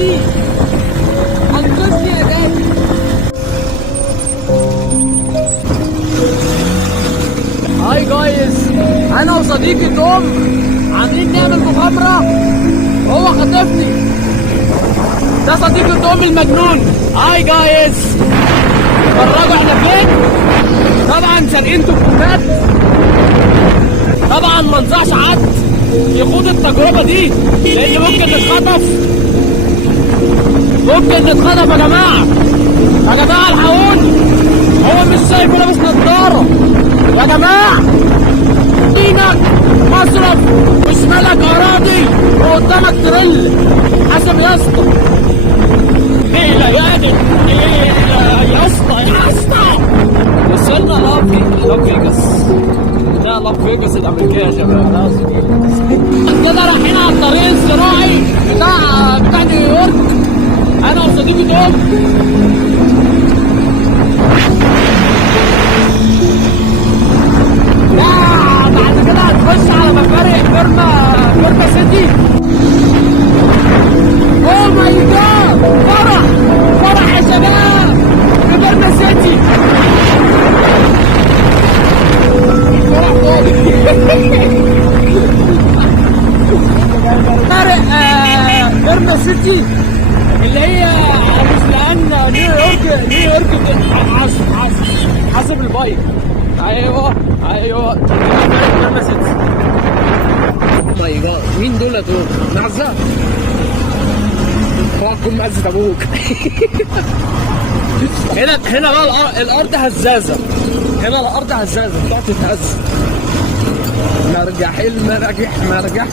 دادي، انقذني يا دادي. هاي جايز، انا وصديقي توم عاملين نعمل مغامرة. هو خطفني، ده صديقي توم المجنون. هاي جايز، اتفرجوا احنا فين. طبعا سارقين تليفونات. طبعا ما انصحش حد يخوض التجربة دي لان ممكن نتخطف. ممكن نتخطف يا جماعة. يا جماعة الحقوني، هو مش شايف لابس نضارة. يا جماعة يمينك مصرف وشمالك أراضي وقدامك ترل. حسب يا اسطى. ايه ليالي، ايه يا اسطى يا اسطى. وصلنا لاف فيجاس. ده لاف فيجاس الأمريكية يا شباب. كده رايحين على الطريق الزراعي بتاع نيويورك. أنا وصديقي توم. بعد كده هنخش على مفارق بيرما سيتي. اوه ماي جاد، فرح يا شباب في بيرما سيتي. فرح فاضي. مفارق بيرما سيتي اللي هي مثل نيويورك حسب البايك. ايوه بيرما سيتي. طيب مين دول؟ معزة. اوعى تكون معزة ابوك. هنا بقى الارض هزازة. هنا الارض هزازة بتقعد تتهز. مرجح